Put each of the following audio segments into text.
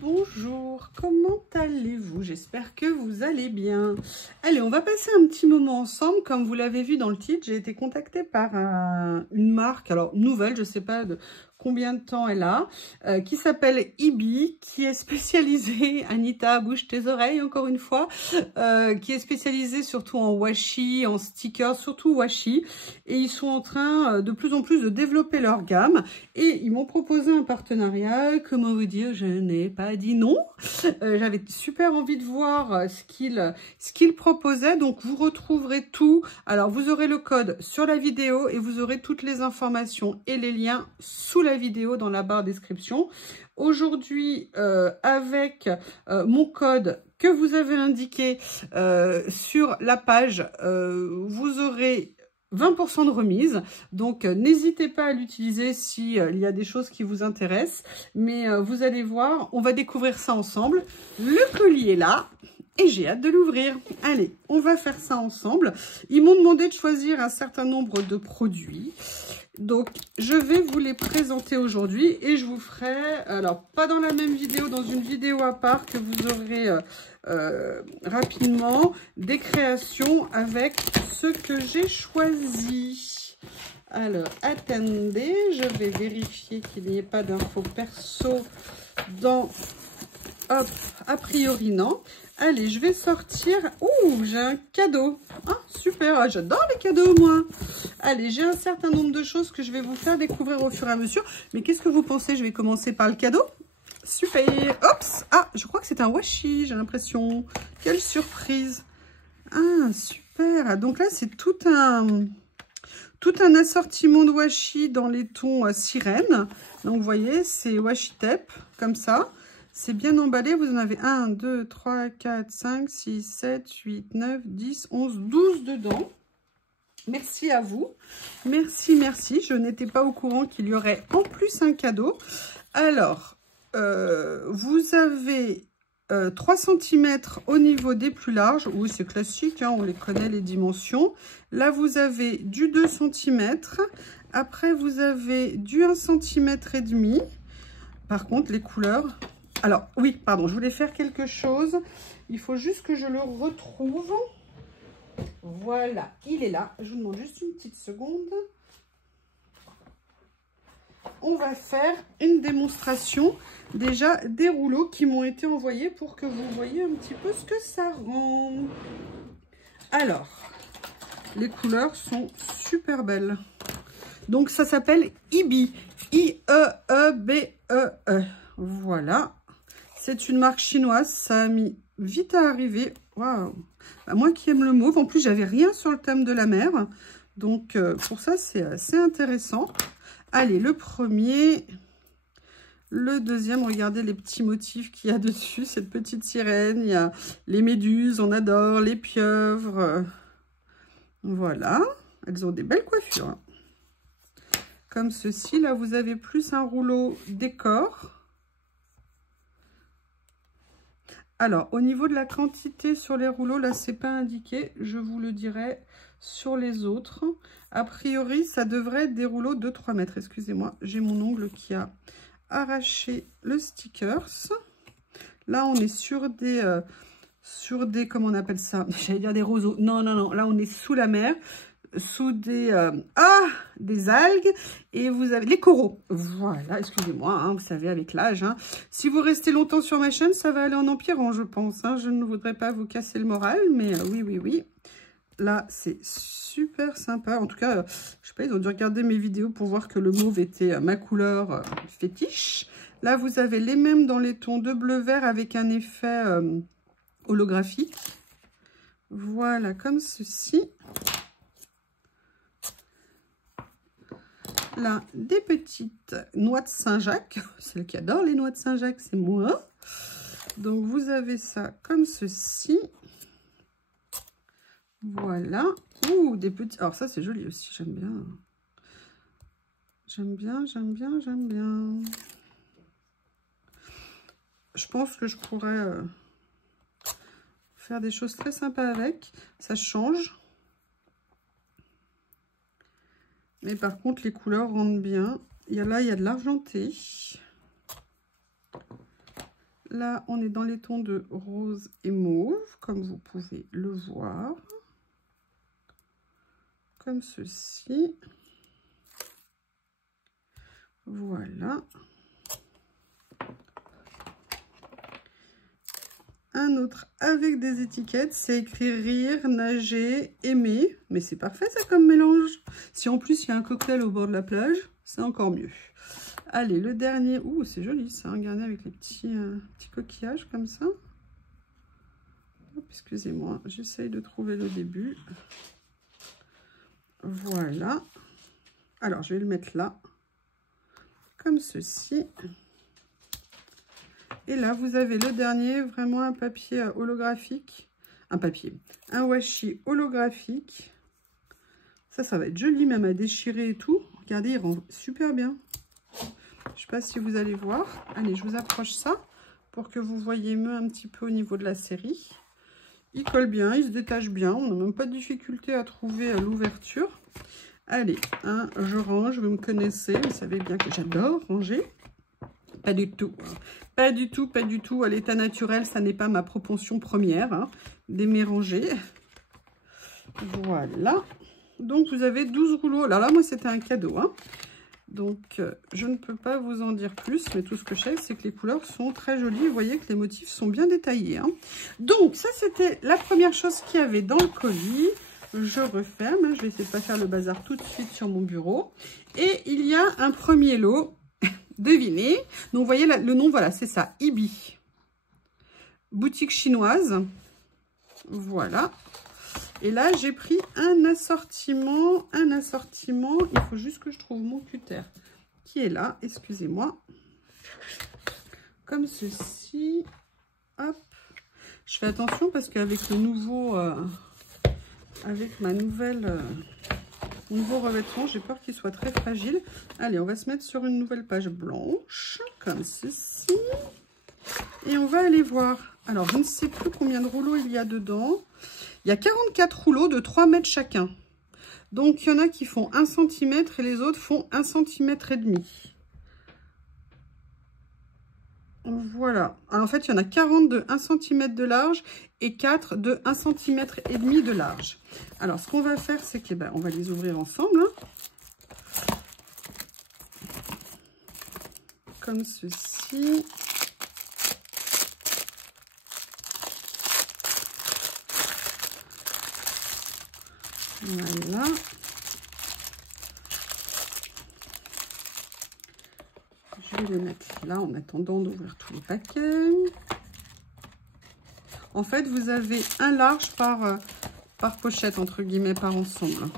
bonjour, comment allez-vous? J'espère que vous allez bien. Allez, on va passer un petit moment ensemble. Comme vous l'avez vu dans le titre, j'ai été contactée par une marque, alors nouvelle, je ne sais pas de combien de temps elle a, qui s'appelle Ibi, qui est spécialisée, Anita, bouge tes oreilles encore une fois, qui est spécialisée surtout en washi, en stickers, surtout washi, et ils sont en train de plus en plus de développer leur gamme, et ils m'ont proposé un partenariat. Comment vous dire, je n'ai pas dit non. J'avais super envie de voir ce qu'ils proposaient, donc vous retrouverez tout. Alors vous aurez le code sur la vidéo et vous aurez toutes les informations et les liens sous la vidéo dans la barre description. Aujourd'hui, avec mon code que vous avez indiqué sur la page, vous aurez 20% de remise, donc n'hésitez pas à l'utiliser si il y a des choses qui vous intéressent, mais vous allez voir, on va découvrir ça ensemble. Le colis est là et j'ai hâte de l'ouvrir. Allez, on va faire ça ensemble. Ils m'ont demandé de choisir un certain nombre de produits, donc je vais vous les présenter aujourd'hui et je vous ferai, alors pas dans la même vidéo, dans une vidéo à part que vous aurez rapidement, des créations avec ce que j'ai choisi. Alors attendez, je vais vérifier qu'il n'y ait pas d'infos perso dans... Hop, a priori non. Allez, je vais sortir. Ouh, j'ai un cadeau. Ah, super, ah, j'adore les cadeaux, moi. Allez, j'ai un certain nombre de choses que je vais vous faire découvrir au fur et à mesure. Mais qu'est-ce que vous pensez? Je vais commencer par le cadeau. Super. Oups. Ah, je crois que c'est un washi, j'ai l'impression. Quelle surprise. Ah, super. Donc là, c'est tout un assortiment de washi dans les tons sirène. Donc, vous voyez, c'est washi tape, comme ça. C'est bien emballé. Vous en avez 1, 2, 3, 4, 5, 6, 7, 8, 9, 10, 11, 12 dedans. Merci à vous. Merci, merci. Je n'étais pas au courant qu'il y aurait en plus un cadeau. Alors, vous avez 3 cm au niveau des plus larges. Oui, c'est classique, hein, on les connaît les dimensions. Là, vous avez du 2 cm. Après, vous avez du 1,5 cm. Par contre, les couleurs... Alors, oui, pardon, je voulais faire quelque chose. Il faut juste que je le retrouve. Voilà, il est là. Je vous demande juste une petite seconde. On va faire une démonstration déjà des rouleaux qui m'ont été envoyés pour que vous voyez un petit peu ce que ça rend. Alors, les couleurs sont super belles. Donc, ça s'appelle Ibi. I-E-E-B-E-E. Voilà. C'est une marque chinoise. Ça a mis vite à arriver. Waouh. Bah, moi qui aime le mauve. En plus, j'avais rien sur le thème de la mer. Donc, pour ça, c'est assez intéressant. Allez, le premier. Le deuxième, regardez les petits motifs qu'il y a dessus. Cette petite sirène. Il y a les méduses, on adore. Les pieuvres. Voilà. Elles ont des belles coiffures, hein. Comme ceci. Là, vous avez plus un rouleau décor. Alors, au niveau de la quantité sur les rouleaux, là, c'est pas indiqué. Je vous le dirai sur les autres. A priori, ça devrait être des rouleaux de 3 mètres. Excusez-moi, j'ai mon ongle qui a arraché le stickers. Là, on est sur des, comment on appelle ça? J'allais dire des roseaux. Non, non, non. Là, on est sous la mer. Sous des algues, et vous avez les coraux. Voilà, excusez-moi, hein, vous savez, avec l'âge, hein. Si vous restez longtemps sur ma chaîne, ça va aller en empirant, je pense, hein. Je ne voudrais pas vous casser le moral, mais oui, oui, oui. Là, c'est super sympa. En tout cas, je sais pas, ils ont dû regarder mes vidéos pour voir que le mauve était ma couleur fétiche. Là, vous avez les mêmes dans les tons de bleu-vert avec un effet holographique. Voilà, comme ceci. Là, des petites noix de Saint-Jacques. Celle qui adore les noix de Saint-Jacques, c'est moi. Donc, vous avez ça comme ceci. Voilà. Ouh, des petits... Alors, ça, c'est joli aussi. J'aime bien. J'aime bien, j'aime bien, j'aime bien. Je pense que je pourrais faire des choses très sympas avec. Ça change. Mais par contre, les couleurs rendent bien. Là, il y a de l'argenté. Là, on est dans les tons de rose et mauve, comme vous pouvez le voir. Comme ceci. Voilà. Un autre avec des étiquettes, c'est écrit rire, nager, aimer. Mais c'est parfait ça comme mélange. Si en plus il y a un cocktail au bord de la plage, c'est encore mieux. Allez, le dernier. Ouh, c'est joli ça. Regardez avec les petits coquillages comme ça. Excusez-moi, j'essaye de trouver le début. Voilà. Alors, je vais le mettre là. Comme ceci. Et là, vous avez le dernier, vraiment un papier holographique. Un washi holographique. Ça va être joli même à déchirer et tout. Regardez, il rend super bien. Je ne sais pas si vous allez voir. Allez, je vous approche ça pour que vous voyez mieux un petit peu au niveau de la série. Il colle bien, il se détache bien. On n'a même pas de difficulté à trouver l'ouverture. Allez, hein, je range, vous me connaissez. Vous savez bien que j'adore ranger. Pas du tout. Pas du tout, pas du tout. À l'état naturel, ça n'est pas ma propension première hein, d'aimer ranger. Voilà. Donc, vous avez 12 rouleaux. Alors là, moi, c'était un cadeau. Hein. Donc, je ne peux pas vous en dire plus. Mais tout ce que je sais, c'est que les couleurs sont très jolies. Vous voyez que les motifs sont bien détaillés. Hein. Donc, ça, c'était la première chose qu'il y avait dans le colis. Je referme. Hein. Je vais essayer de ne pas faire le bazar tout de suite sur mon bureau. Et il y a un premier lot. Devinez. Donc, vous voyez le nom, voilà, c'est ça. Ibi. Boutique chinoise. Voilà. Et là, j'ai pris un assortiment. Il faut juste que je trouve mon cutter qui est là. Excusez-moi. Comme ceci. Hop. Je fais attention parce qu'avec le nouveau... avec ma nouvelle... nouveau revêtement, j'ai peur qu'il soit très fragile. Allez, on va se mettre sur une nouvelle page blanche, comme ceci. Et on va aller voir. Alors, je ne sais plus combien de rouleaux il y a dedans. Il y a 44 rouleaux de 3 mètres chacun. Donc, il y en a qui font 1 cm et les autres font 1,5 cm. Voilà. Alors, en fait, il y en a 40 de 1 cm de large et 4 de 1,5 cm de large. Alors, ce qu'on va faire, c'est que on va les ouvrir ensemble. Hein. Comme ceci. Voilà. Je vais les mettre là en attendant d'ouvrir tous les paquets. En fait, vous avez un large par pochette, entre guillemets, par ensemble.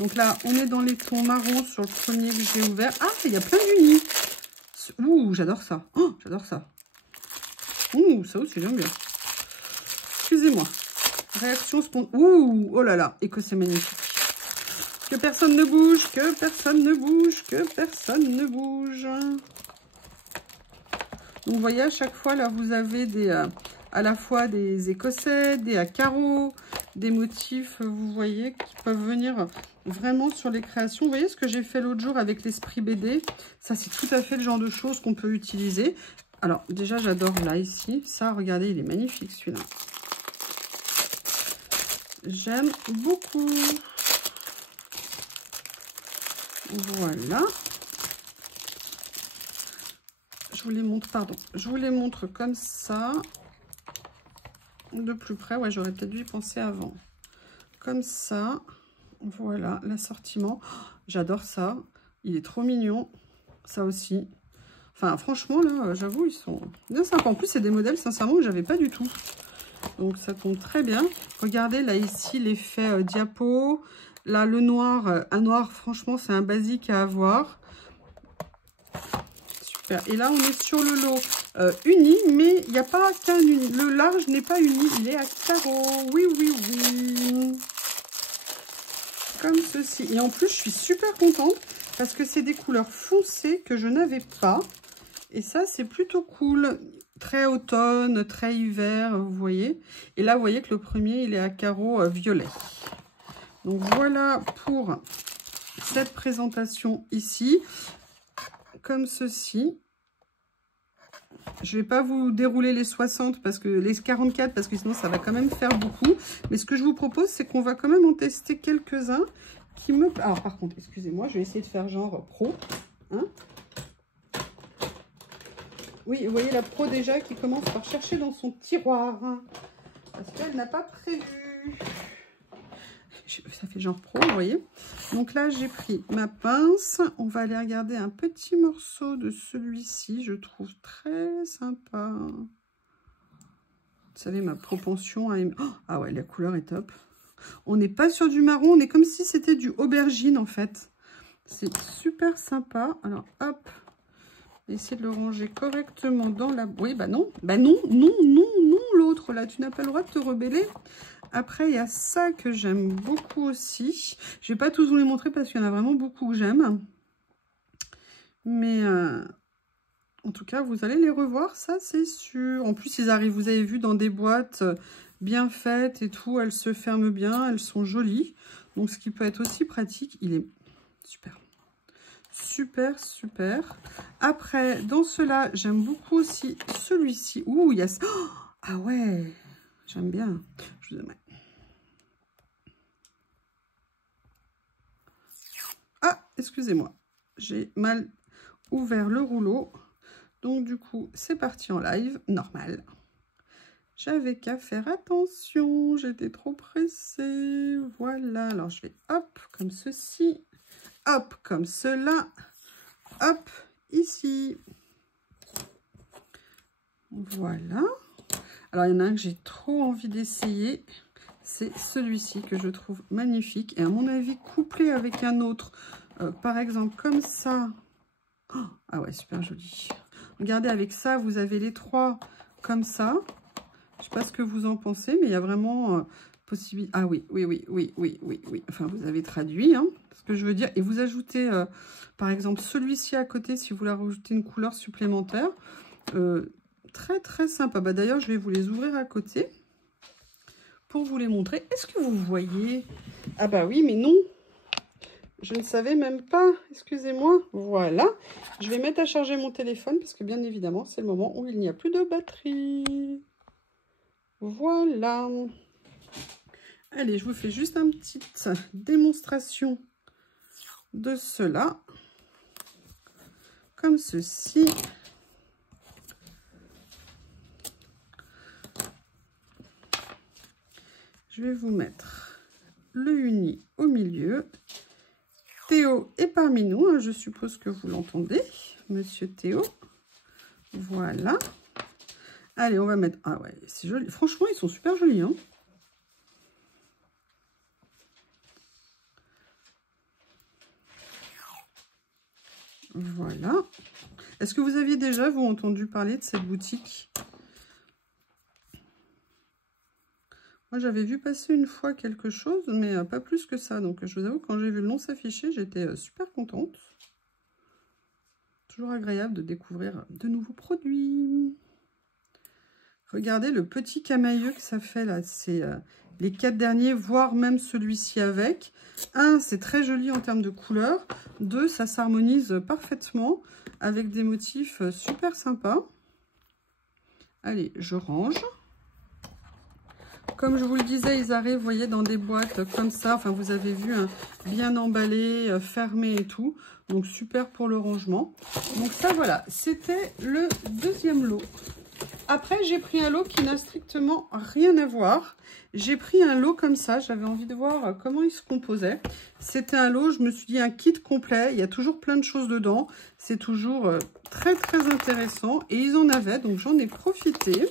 Donc là, on est dans les tons marron sur le premier que j'ai ouvert. Ah, il y a plein d'unis. Ouh, j'adore ça. Oh, j'adore ça. Ouh, ça aussi, j'aime bien. Excusez-moi. Réaction spontanée. Ouh, oh là là, et que c'est magnifique. Que personne ne bouge, que personne ne bouge, que personne ne bouge. Donc, vous voyez, à chaque fois, là, vous avez des, à la fois des écossais, des à carreaux, des motifs, vous voyez, qui peuvent venir vraiment sur les créations. Vous voyez ce que j'ai fait l'autre jour avec l'esprit BD? Ça, c'est tout à fait le genre de choses qu'on peut utiliser. Alors, déjà, j'adore là, ici. Ça, regardez, il est magnifique, celui-là. J'aime beaucoup. Voilà. Je vous les montre, pardon. Je vous les montre comme ça. De plus près. Ouais, j'aurais peut-être dû y penser avant. Comme ça. Voilà, l'assortiment. Oh, j'adore ça. Il est trop mignon. Ça aussi. Enfin, franchement, là, j'avoue, ils sont bien sympas. En plus, c'est des modèles, sincèrement, que j'avais pas du tout. Donc, ça tombe très bien. Regardez, là, ici, l'effet diapo. Là, le noir, un noir, franchement, c'est un basique à avoir. Super. Et là, on est sur le lot uni, mais il n'y a pas qu'un uni. Le large n'est pas uni, il est à carreaux. Oui, oui, oui. Comme ceci. Et en plus, je suis super contente parce que c'est des couleurs foncées que je n'avais pas. Et ça, c'est plutôt cool. Très automne, très hiver, vous voyez. Et là, vous voyez que le premier, il est à carreaux violet. Donc, voilà pour cette présentation ici. Comme ceci. Je ne vais pas vous dérouler les 60 parce que les 44 parce que sinon ça va quand même faire beaucoup. Mais ce que je vous propose, c'est qu'on va quand même en tester quelques-uns qui me... Alors par contre, excusez-moi, je vais essayer de faire genre pro. Hein? Oui, vous voyez la pro déjà qui commence par chercher dans son tiroir. Hein, parce qu'elle n'a pas prévu. Ça fait genre pro, vous voyez. Donc là, j'ai pris ma pince. On va aller regarder un petit morceau de celui-ci. Je trouve très sympa. Vous savez, ma propension à aimer... Oh, ah ouais, la couleur est top. On n'est pas sur du marron. On est comme si c'était du aubergine, en fait. C'est super sympa. Alors, hop. Essayez de le ranger correctement dans la... Oui, bah non. Bah non, non, non, non, l'autre, là. Tu n'as pas le droit de te rebeller. Après, il y a ça que j'aime beaucoup aussi. Je ne vais pas tous vous les montrer parce qu'il y en a vraiment beaucoup que j'aime. Mais en tout cas, vous allez les revoir, ça c'est sûr. En plus, ils arrivent, vous avez vu, dans des boîtes bien faites et tout. Elles se ferment bien, elles sont jolies. Donc, ce qui peut être aussi pratique. Il est super. Super, super. Après, dans ceux-là, j'aime beaucoup aussi celui-ci. Ouh, il y a... Oh, ah ouais, j'aime bien. Je vous aime. Ah, excusez-moi. J'ai mal ouvert le rouleau. Donc, du coup, c'est parti en live. Normal. J'avais qu'à faire attention. J'étais trop pressée. Voilà. Alors, je vais hop, comme ceci. Hop, comme cela. Hop, ici. Voilà. Alors, il y en a un que j'ai trop envie d'essayer. C'est celui-ci que je trouve magnifique. Et à mon avis, couplé avec un autre, par exemple, comme ça. Oh, ah ouais, super joli. Regardez, avec ça, vous avez les trois comme ça. Je ne sais pas ce que vous en pensez, mais il y a vraiment possibilité. Ah oui, oui. Enfin, vous avez traduit, hein, ce que je veux dire. Et vous ajoutez, par exemple, celui-ci à côté, si vous voulez rajouter une couleur supplémentaire. Très, très sympa. Bah, d'ailleurs, je vais vous les ouvrir à côté pour vous les montrer. Est-ce que vous voyez? Ah bah oui, mais non. Je ne savais même pas. Excusez-moi. Voilà. Je vais mettre à charger mon téléphone parce que bien évidemment, c'est le moment où il n'y a plus de batterie. Voilà. Allez, je vous fais juste une petite démonstration de cela. Comme ceci. Je vais vous mettre le uni au milieu. Théo est parmi nous, hein, je suppose que vous l'entendez, monsieur Théo. Voilà. Allez, on va mettre... Ah ouais, c'est joli. Franchement, ils sont super jolis. Hein. Voilà. Est-ce que vous aviez déjà, vous, entendu parler de cette boutique? Moi, j'avais vu passer une fois quelque chose, mais pas plus que ça. Donc, je vous avoue, quand j'ai vu le nom s'afficher, j'étais super contente. Toujours agréable de découvrir de nouveaux produits. Regardez le petit camailleux que ça fait là. C'est les 4 derniers, voire même celui-ci avec. 1, c'est très joli en termes de couleur. 2, ça s'harmonise parfaitement avec des motifs super sympas. Allez, je range. Comme je vous le disais, ils arrivent, vous voyez, dans des boîtes comme ça. Enfin, vous avez vu, hein, bien emballé, fermé et tout. Donc, super pour le rangement. Donc, ça, voilà, c'était le deuxième lot. Après, j'ai pris un lot qui n'a strictement rien à voir. J'ai pris un lot comme ça. J'avais envie de voir comment il se composait. C'était un lot, je me suis dit, un kit complet. Il y a toujours plein de choses dedans. C'est toujours très, très intéressant. Et ils en avaient, donc j'en ai profité.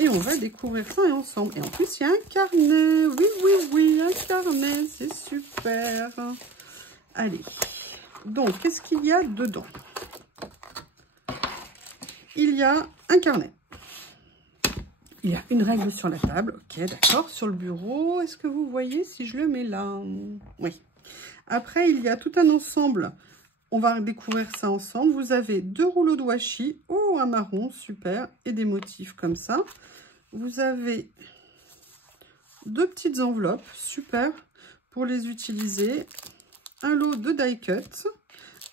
Et on va découvrir ça ensemble. Et en plus, il y a un carnet. Oui, un carnet. C'est super. Allez. Donc, qu'est-ce qu'il y a dedans? Il y a un carnet. Il y a une règle sur la table. Ok, d'accord. Sur le bureau, est-ce que vous voyez si je le mets là? Oui. Après, il y a tout un ensemble. On va découvrir ça ensemble. Vous avez 2 rouleaux de washi. Oh, un marron, super. Et des motifs comme ça. Vous avez 2 petites enveloppes, super, pour les utiliser. Un lot de die cut.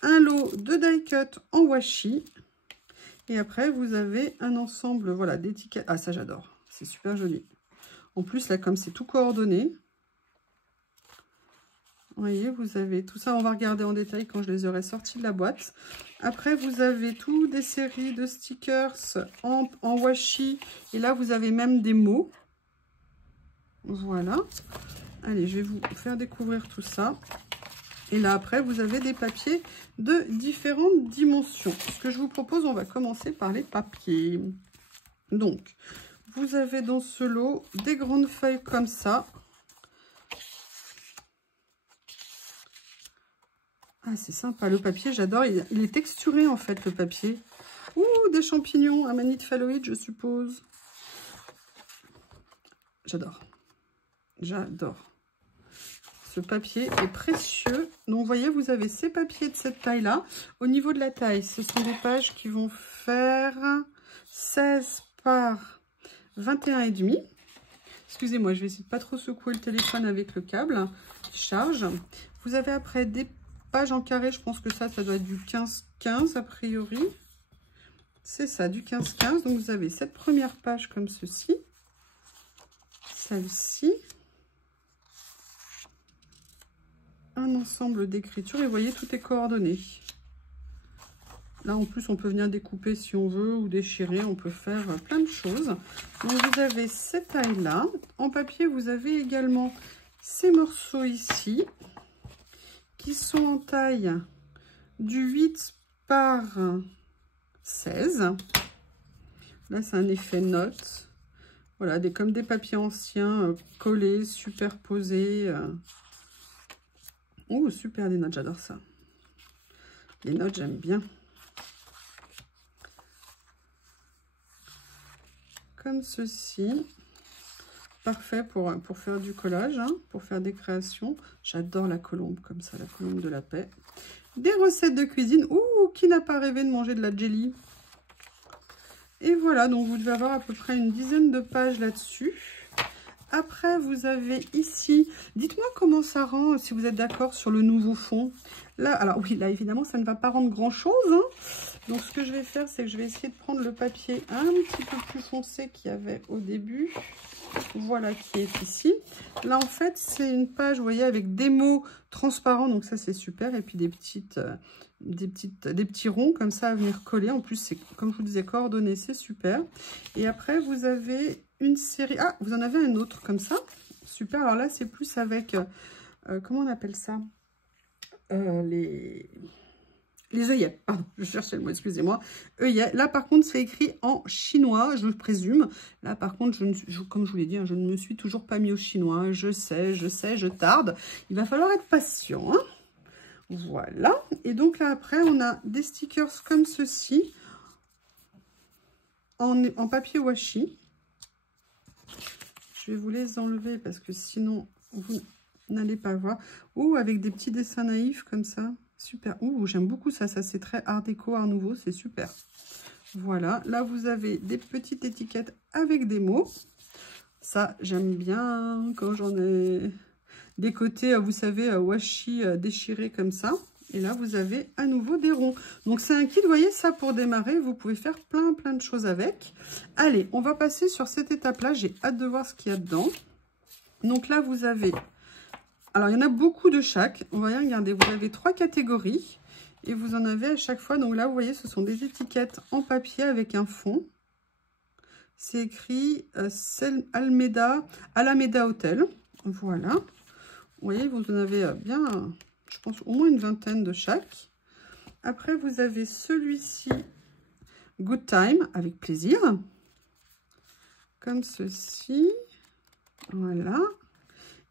Un lot de die cut en washi. Et après, vous avez un ensemble, voilà, d'étiquettes. Ah, ça, j'adore. C'est super joli. En plus, là, comme c'est tout coordonné, vous voyez, vous avez tout ça. On va regarder en détail quand je les aurai sortis de la boîte. Après, vous avez tout des séries de stickers en washi. Et là, vous avez même des mots. Voilà. Allez, je vais vous faire découvrir tout ça. Et là, après, vous avez des papiers de différentes dimensions. Ce que je vous propose, on va commencer par les papiers. Donc, vous avez dans ce lot des grandes feuilles comme ça. Ah, c'est sympa. Le papier, j'adore. Il est texturé, en fait, le papier. Ouh, des champignons, amanite phalloïde, je suppose. J'adore. J'adore. Ce papier est précieux. Donc, vous voyez, vous avez ces papiers de cette taille-là. Au niveau de la taille, ce sont des pages qui vont faire 16 par 21,5. Excusez-moi, je vais essayer de pas trop secouer le téléphone avec le câble qui charge. Vous avez après des pages en carré. Je pense que ça doit être du 15-15 a priori. C'est ça, du 15-15. Donc, vous avez cette première page comme ceci. Celle-ci. Un ensemble d'écritures et vous voyez, tout est coordonné. Là, en plus, on peut venir découper si on veut ou déchirer. On peut faire plein de choses. Donc, vous avez cette taille-là. En papier, vous avez également ces morceaux ici qui sont en taille du 8 par 16. Là, c'est un effet note. Voilà, comme des papiers anciens collés, superposés. Oh, super, des notes, j'adore ça. Les notes, j'aime bien. Comme ceci. Parfait pour faire du collage, hein, pour faire des créations. J'adore la colombe, comme ça, la colombe de la paix. Des recettes de cuisine. Ouh, qui n'a pas rêvé de manger de la jelly? Et voilà, donc vous devez avoir à peu près une dizaine de pages là-dessus. Après, vous avez ici, dites-moi comment ça rend, si vous êtes d'accord sur le nouveau fond. Là, alors oui, là, évidemment, ça ne va pas rendre grand-chose. Hein. Donc, ce que je vais faire, c'est que je vais essayer de prendre le papier un petit peu plus foncé qu'il y avait au début. Voilà, qui est ici. Là, en fait, c'est une page, vous voyez, avec des mots transparents. Donc, ça, c'est super. Et puis, des petits ronds comme ça à venir coller. En plus, c'est, comme je vous disais, coordonné, c'est super. Et après, vous avez une série... Ah, vous en avez un autre comme ça. Super. Alors là, c'est plus avec... comment on appelle ça? Les œillets. Pardon, je cherchais le mot, excusez-moi. Œillets. Là, par contre, c'est écrit en chinois, je présume. Là, par contre, comme je vous l'ai dit, hein, je ne me suis toujours pas mis au chinois. Je sais, je tarde. Il va falloir être patient. Hein. Voilà. Et donc là, après, on a des stickers comme ceci. En papier washi. Je vais vous les enlever parce que sinon, vous n'allez pas voir. Ou avec des petits dessins naïfs comme ça. Super. Ouh, j'aime beaucoup ça. Ça, c'est très art déco, art nouveau. C'est super. Voilà. Là, vous avez des petites étiquettes avec des mots. Ça, j'aime bien quand j'en ai des côtés, vous savez, washi déchirés comme ça. Et là, vous avez à nouveau des ronds. Donc, c'est un kit, vous voyez, ça pour démarrer. Vous pouvez faire plein de choses avec. Allez, on va passer sur cette étape-là. J'ai hâte de voir ce qu'il y a dedans. Donc là, vous avez... Alors, il y en a beaucoup de chaque. On va y regarder. Vous avez 3 catégories. Et vous en avez à chaque fois. Donc là, vous voyez, ce sont des étiquettes en papier avec un fond. C'est écrit Alameda Hotel. Voilà. Vous voyez, vous en avez bien, je pense, au moins une vingtaine de chaque. Après, vous avez celui-ci, Good Time, avec plaisir. Comme ceci. Voilà.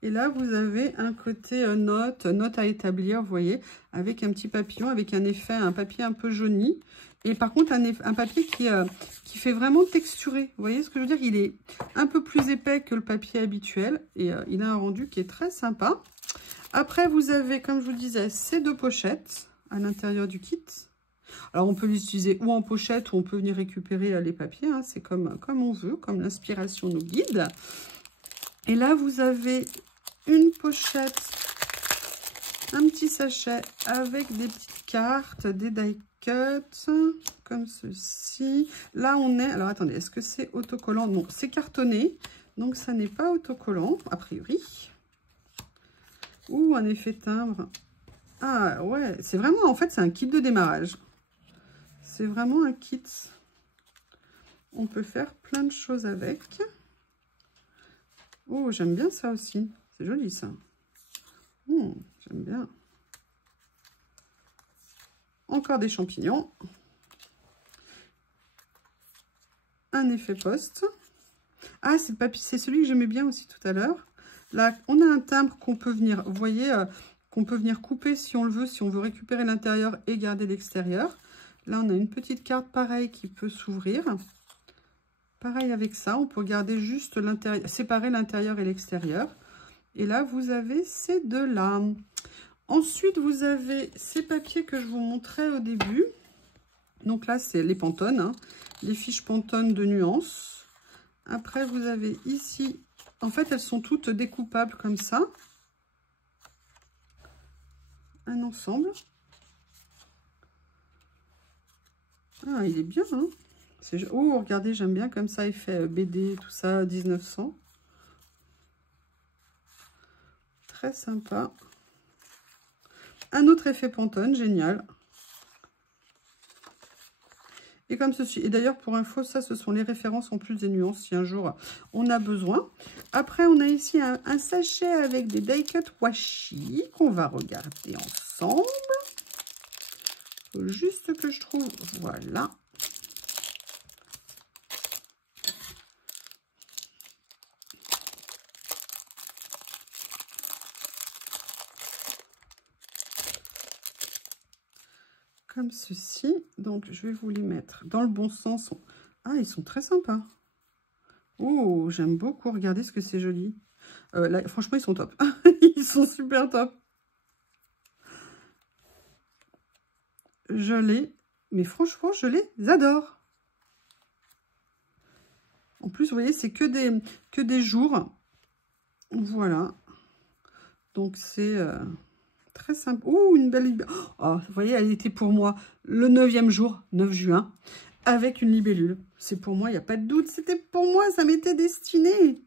Et là, vous avez un côté note à établir, vous voyez, avec un petit papillon, avec un papier un peu jauni. Et par contre, un papier qui fait vraiment texturé. Vous voyez ce que je veux dire? Il est un peu plus épais que le papier habituel. Et il a un rendu qui est très sympa. Après, vous avez, comme je vous disais, ces 2 pochettes à l'intérieur du kit. Alors, on peut les utiliser ou en pochette ou on peut venir récupérer les papiers. Hein. C'est comme on veut, comme l'inspiration nous guide. Et là, vous avez une pochette, un petit sachet avec des petites cartes, des die cuts, comme ceci. Là, on est... Alors, attendez, est-ce que c'est autocollant? Non, c'est cartonné, donc ça n'est pas autocollant, a priori. Ouh, un effet timbre. Ah, ouais, c'est vraiment... En fait, c'est un kit de démarrage. C'est vraiment un kit. On peut faire plein de choses avec. Oh, j'aime bien ça aussi. C'est joli, ça. J'aime bien. Encore des champignons. Un effet poste. Ah, c'est le papier, c'est celui que j'aimais bien aussi tout à l'heure. Là, on a un timbre qu'on peut venir, vous voyez, qu'on peut venir couper si on le veut, si on veut récupérer l'intérieur et garder l'extérieur. Là, on a une petite carte pareille qui peut s'ouvrir. Pareil avec ça, on peut garder juste l'intérieur, séparer l'intérieur et l'extérieur. Et là, vous avez ces deux-là. Ensuite, vous avez ces papiers que je vous montrais au début. Donc là, c'est les Pantone, hein, les fiches Pantone de nuances. Après, vous avez ici, en fait, elles sont toutes découpables comme ça. Un ensemble. Ah, il est bien, hein. Oh, regardez, j'aime bien comme ça, il fait BD, tout ça, 1900. Très sympa. Un autre effet Pantone, génial. Et comme ceci. Et d'ailleurs, pour info, ça, ce sont les références en plus des nuances, si un jour on a besoin. Après, on a ici un sachet avec des die cut washi qu'on va regarder ensemble. Faut juste que je trouve, voilà. Comme ceci. Donc, je vais vous les mettre dans le bon sens. Ah, ils sont très sympas. Oh, j'aime beaucoup. Regardez ce que c'est joli. Là, franchement, ils sont top. Ils sont super top. Mais franchement, je les adore. En plus, vous voyez, c'est que des jours. Voilà. Donc, c'est... très simple. Oh, une belle libellule. Oh, vous voyez, elle était pour moi le 9e jour, 9 juin, avec une libellule. C'est pour moi, il n'y a pas de doute. C'était pour moi, ça m'était destiné.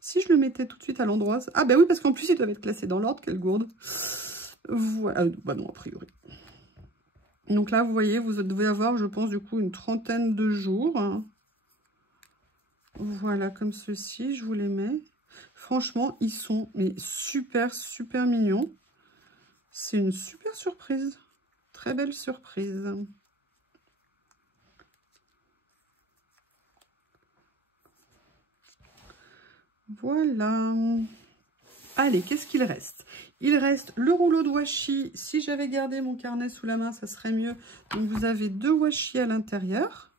Si je le mettais tout de suite à l'endroit... Ah ben oui, parce qu'en plus, il doit être classé dans l'ordre. Quelle gourde. Voilà. Bah non, a priori. Donc là, vous voyez, vous devez avoir, je pense, du coup, une trentaine de jours. Voilà, comme ceci, je vous les mets. Franchement, ils sont mais super, super mignons. C'est une super surprise. Très belle surprise. Voilà. Allez, qu'est-ce qu'il reste? Il reste le rouleau de washi. Si j'avais gardé mon carnet sous la main, ça serait mieux. Donc, vous avez 2 washi à l'intérieur.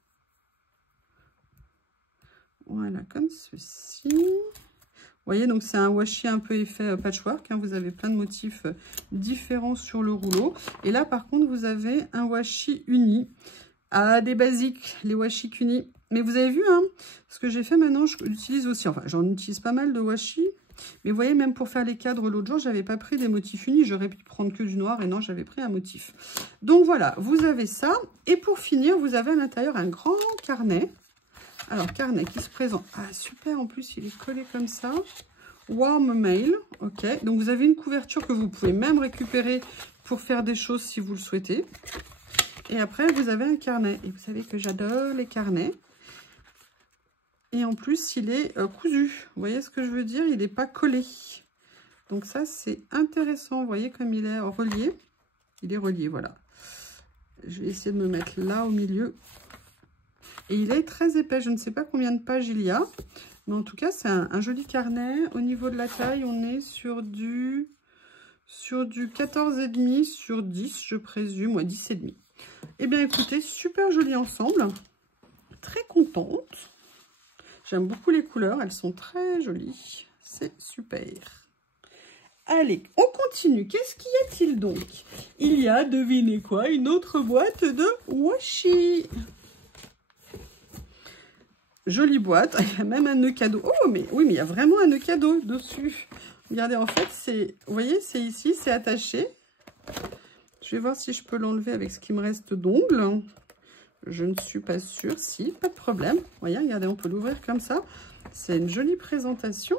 Voilà, comme ceci. Vous voyez, donc c'est un washi un peu effet patchwork. Hein, vous avez plein de motifs différents sur le rouleau. Et là, par contre, vous avez un washi uni. Ah, des basiques, les washi uni. Mais vous avez vu, hein, ce que j'ai fait maintenant, je l'utilise aussi. Enfin, j'en utilise pas mal de washi. Mais vous voyez, même pour faire les cadres l'autre jour, j'avais pas pris des motifs unis. J'aurais pu prendre que du noir et non, j'avais pris un motif. Donc voilà, vous avez ça. Et pour finir, vous avez à l'intérieur un grand carnet. Alors, carnet qui se présente. Ah, super, en plus, il est collé comme ça. Warm mail, ok. Donc, vous avez une couverture que vous pouvez même récupérer pour faire des choses si vous le souhaitez. Et après, vous avez un carnet. Et vous savez que j'adore les carnets. Et en plus, il est cousu. Vous voyez ce que je veux dire? Il n'est pas collé. Donc, ça, c'est intéressant. Vous voyez comme il est relié. Il est relié, voilà. Je vais essayer de me mettre là au milieu. Et il est très épais, je ne sais pas combien de pages il y a. Mais en tout cas, c'est un joli carnet. Au niveau de la taille, on est sur du 14,5 sur 10, je présume. Ouais, 10,5. Eh bien, écoutez, super joli ensemble. Très contente. J'aime beaucoup les couleurs, elles sont très jolies. C'est super. Allez, on continue. Qu'est-ce qu'il y a-t-il donc? Il y a, devinez quoi, une autre boîte de washi. Jolie boîte, il y a même un nœud cadeau. Oh, mais oui, mais il y a vraiment un nœud cadeau dessus. Regardez, en fait, c'est, vous voyez, c'est ici, c'est attaché. Je vais voir si je peux l'enlever avec ce qui me reste d'ongles. Je ne suis pas sûre. Si, pas de problème. Vous voyez, regardez, on peut l'ouvrir comme ça. C'est une jolie présentation.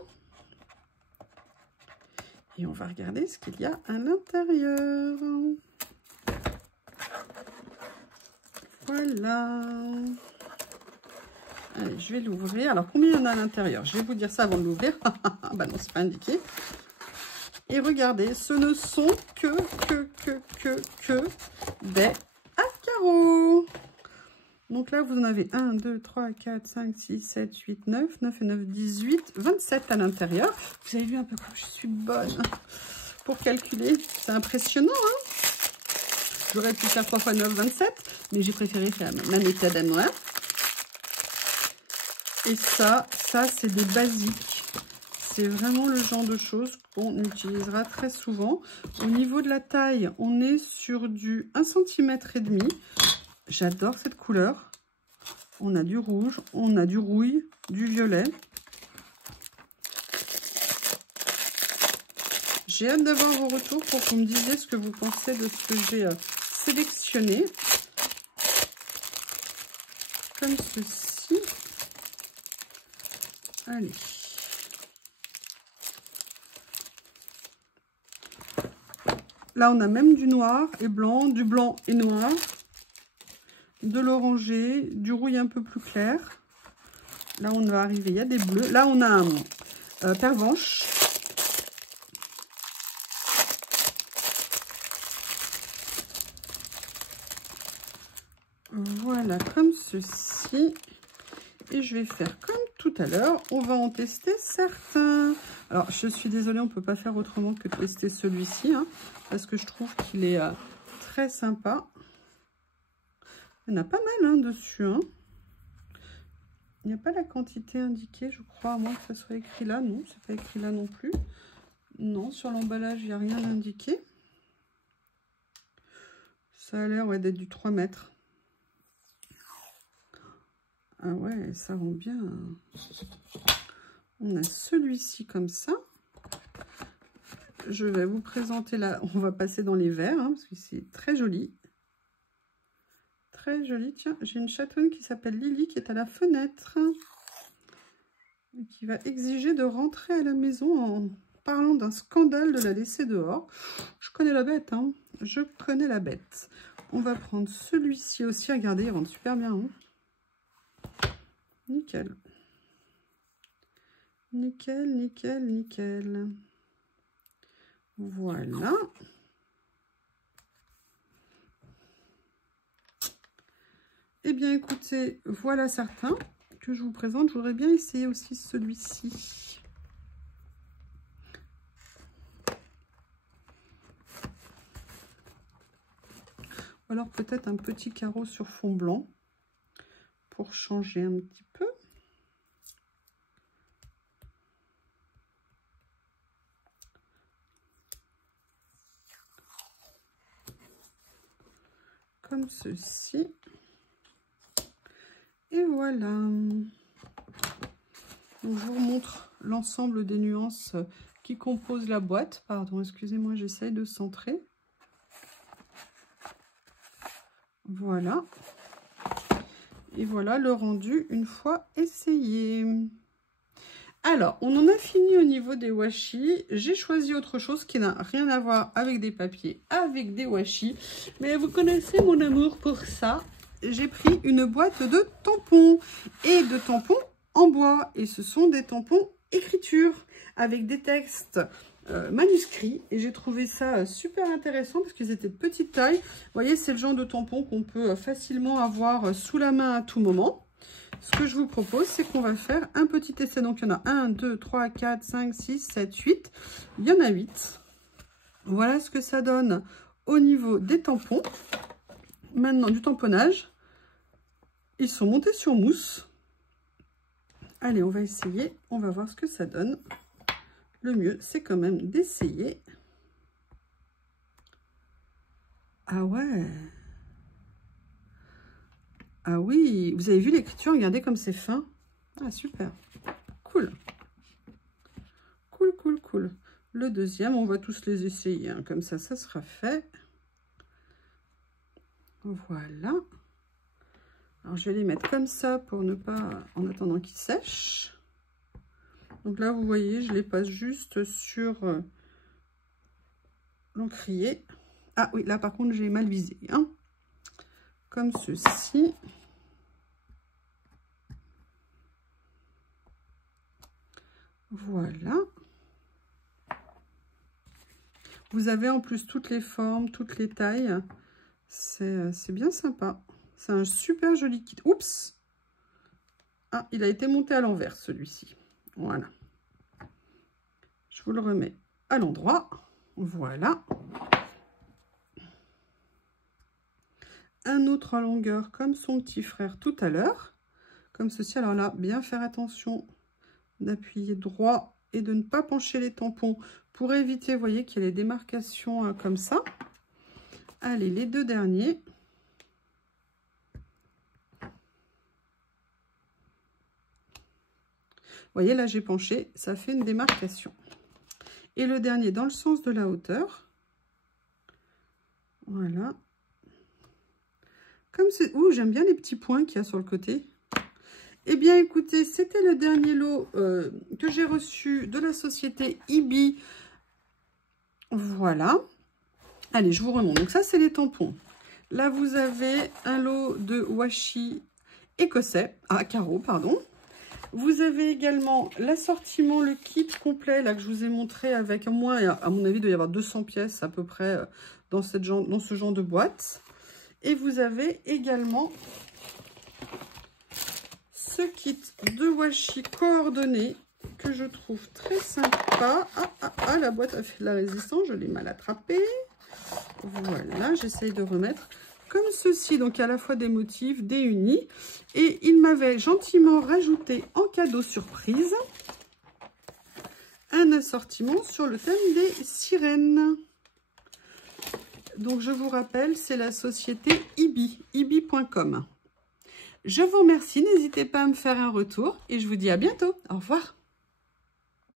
Et on va regarder ce qu'il y a à l'intérieur. Voilà. Allez, je vais l'ouvrir. Alors, combien il y en a à l'intérieur? Je vais vous dire ça avant de l'ouvrir. Bah non, c'est pas indiqué. Et regardez, ce ne sont que des carreaux. Donc là, vous en avez 1, 2, 3, 4, 5, 6, 7, 8, 9, 9 et 9, 18, 27 à l'intérieur. Vous avez vu un peu comme je suis bonne pour calculer. C'est impressionnant, hein? J'aurais pu faire 3 fois 9, 27, mais j'ai préféré faire ma méthode à moi. Et ça c'est des basiques. C'est vraiment le genre de choses qu'on utilisera très souvent. Au niveau de la taille, on est sur du 1,5 cm. J'adore cette couleur. On a du rouge, on a du rouille, du violet. J'ai hâte d'avoir vos retours pour que vous me disiez ce que vous pensez de ce que j'ai sélectionné. Comme ceci. Allez. Là, on a même du noir et blanc, du blanc et noir, de l'orangé, du rouille un peu plus clair. Là, on va arriver, il y a des bleus. Là, on a un pervenche. Voilà, comme ceci. Et je vais faire comme tout à l'heure. On va en tester certains. Alors, je suis désolée, on ne peut pas faire autrement que de tester celui-ci, hein, parce que je trouve qu'il est très sympa. Il y en a pas mal, hein, dessus. Hein. Il n'y a pas la quantité indiquée, je crois, à moins que ça soit écrit là. Non, c'est pas écrit là non plus. Non, sur l'emballage, il n'y a rien indiqué. Ça a l'air d'être du 3 mètres. Ah ouais, ça rend bien. On a celui-ci comme ça. Je vais vous présenter là. On va passer dans les verts, hein, parce que c'est très joli. Très joli. Tiens, j'ai une chatonne qui s'appelle Lily qui est à la fenêtre. Et qui va exiger de rentrer à la maison en parlant d'un scandale de la laisser dehors. Je connais la bête, hein. Je connais la bête. On va prendre celui-ci aussi. Regardez, il rentre super bien. Hein. Nickel. Nickel, nickel, nickel. Voilà. Eh bien, écoutez, voilà certains que je vous présente. Je voudrais bien essayer aussi celui-ci. Ou alors peut-être un petit carreau sur fond blanc pour changer un petit peu. Comme ceci. Et voilà. Donc, je vous montre l'ensemble des nuances qui composent la boîte. Pardon, excusez-moi, j'essaye de centrer. Voilà. Et voilà le rendu une fois essayé. Alors, on en a fini au niveau des washi. J'ai choisi autre chose qui n'a rien à voir avec des papiers, avec des washi. Mais vous connaissez mon amour pour ça. J'ai pris une boîte de tampons et de tampons en bois. Et ce sont des tampons écriture avec des textes manuscrits. Et j'ai trouvé ça super intéressant parce qu'ils étaient de petite taille. Vous voyez, c'est le genre de tampon qu'on peut facilement avoir sous la main à tout moment. Ce que je vous propose, c'est qu'on va faire un petit essai. Donc, il y en a 1, 2, 3, 4, 5, 6, 7, 8. Il y en a 8. Voilà ce que ça donne au niveau des tampons. Maintenant, du tamponnage. Ils sont montés sur mousse. Allez, on va essayer. On va voir ce que ça donne. Le mieux, c'est quand même d'essayer. Ah ouais. Ah oui, vous avez vu l'écriture, regardez comme c'est fin. Ah, super. Cool. Cool, cool, cool. Le deuxième, on va tous les essayer. Hein. Comme ça sera fait. Voilà. Alors, je vais les mettre comme ça pour ne pas, en attendant qu'ils sèchent. Donc là, vous voyez, je les passe juste sur l'encrier. Ah oui, là, par contre, j'ai mal visé. Hein. Comme ceci. Voilà. Vous avez en plus toutes les formes, toutes les tailles. C'est bien sympa. C'est un super joli kit. Oups! Ah, il a été monté à l'envers, celui-ci. Voilà. Je vous le remets à l'endroit. Voilà. Un autre en longueur comme son petit frère tout à l'heure. Comme ceci. Alors là, bien faire attention d'appuyer droit et de ne pas pencher les tampons pour éviter, vous voyez, qu'il y ait les démarcations comme ça. Allez, les deux derniers. Vous voyez, là, j'ai penché, ça fait une démarcation. Et le dernier dans le sens de la hauteur. Voilà. Comme c'est... Ouh, j'aime bien les petits points qu'il y a sur le côté. Eh bien, écoutez, c'était le dernier lot que j'ai reçu de la société Ibi. Voilà. Allez, je vous remonte. Donc ça, c'est les tampons. Là, vous avez un lot de washi écossais, à carreaux, pardon. Vous avez également l'assortiment, le kit complet, là, que je vous ai montré avec au moins, à mon avis, il doit y avoir 200 pièces à peu près dans ce genre de boîte. Et vous avez également ce kit de washi coordonné que je trouve très sympa. Ah, la boîte a fait de la résistance, je l'ai mal attrapée. Voilà, j'essaye de remettre comme ceci. Donc, à la fois des motifs, des unis. Et il m'avait gentiment rajouté en cadeau surprise un assortiment sur le thème des sirènes. Donc, je vous rappelle, c'est la société Ibi, ibi.com. Je vous remercie, n'hésitez pas à me faire un retour et je vous dis à bientôt. Au revoir.